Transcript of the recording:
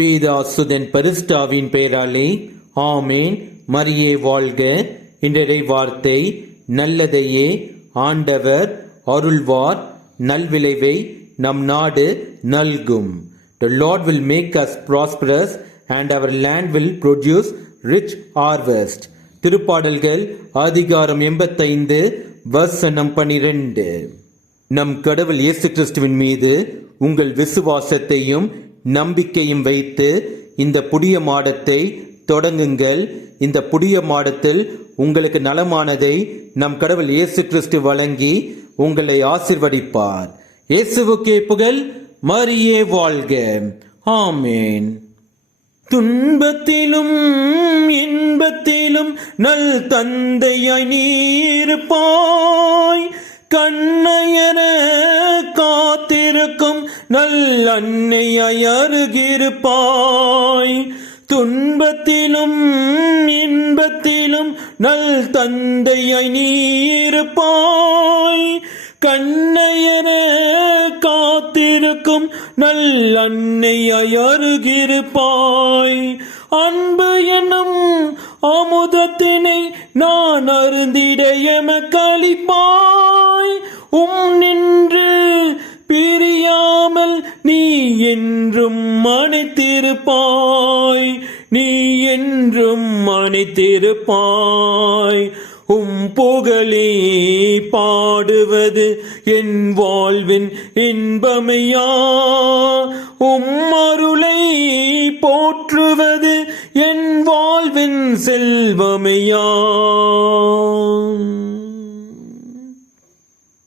பீதாசுதன் பரிஸ்டாவின் பெயராலே ஆமேன். மரியே வாழ்க. இன்றைய வார்த்தை நல்லதையே ஆண்டவர் அருள்வார். நல்விளைவை நம் நாடு நல்கும். The Lord will make us prosperous and our land will produce rich harvest திருப்பாடல்கள் அதிகாரம் எண்பத்தைந்து வசனம் பனிரெண்டு. நம் கடவுள் இயேசு கிறிஸ்துவின் மீது உங்கள் விசுவாசத்தையும் நம்பிக்கையும் வைத்து இந்த புதிய மாடத்தை தொடங்குங்கள். இந்த புதிய மாடத்தில் உங்களுக்கு நலமானதை நம் கடவுள் இயேசு கிறிஸ்து வழங்கி உங்களை ஆசிர்வதிப்பார். இயேசுவுக்கே புகழ் மரியே வாழ்க. ஆமேன். துன்பத்திலும் இன்பத்திலும் நல் தந்தையாய் நீருப்பாய் கண் இருக்கும் நல் அன்னையாய் அருகிருப்பாய் துன்பத்திலும் இன்பத்திலும் நல் தந்தையை நீருப்பாய். கண்ணையர காத்திருக்கும் நல் அன்னையாய் அருகிருப்பாய் அன்பு என்னும் அமுதத்தினை நான் அருந்திட எமக்களிப்பாய் உம் நின்று என்றும் மனைத்திருப்பாய் நீ என்றும் மனைத்திருப்பாய் உம் புகழே பாடுவது என் வாழ்வின் இன்பமையா. உம் அருளை போற்றுவது என் வாழ்வின் செல்வமையா.